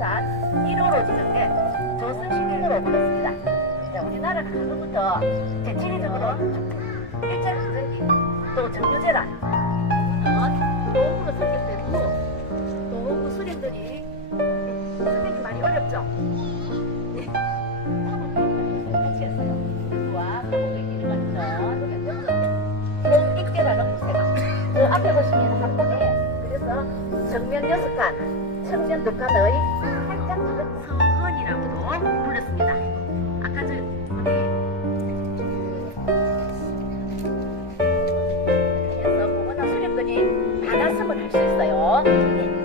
지정된 조선시민으로 불렀습니다. 자, 우리나라가 그것부터 제7위적으로 일제강점기 또 정유재란 노후로 설계되고 노후 수령들이 선생님 많이 어렵죠? 네. 그 앞에 보시면 한 번에 그래서 정면 여섯 칸, 측면 두 칸의 살짝 작은 서헌이라고도 불렀습니다. 아까 저 우리 그래서 고문화 수령들이 반화성을 할 수 있어요. 네,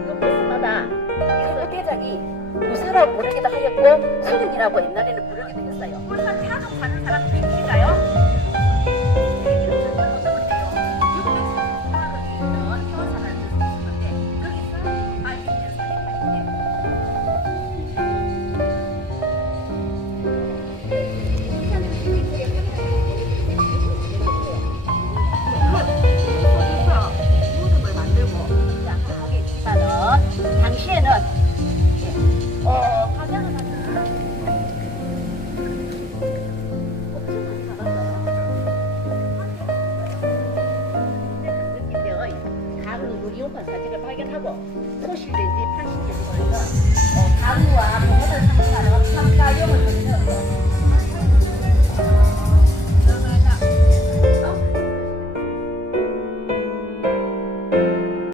그 곳마다 이 대작이 무사라고 부르기도 하였고 수령이라고 옛날에는 부르기도 했어요. 울산 태안동 사는 사람 계신가 누리온판 사진을 발견하고 소실된 지 80년 걸려 어, 가루와 공원을 상징하는 그리는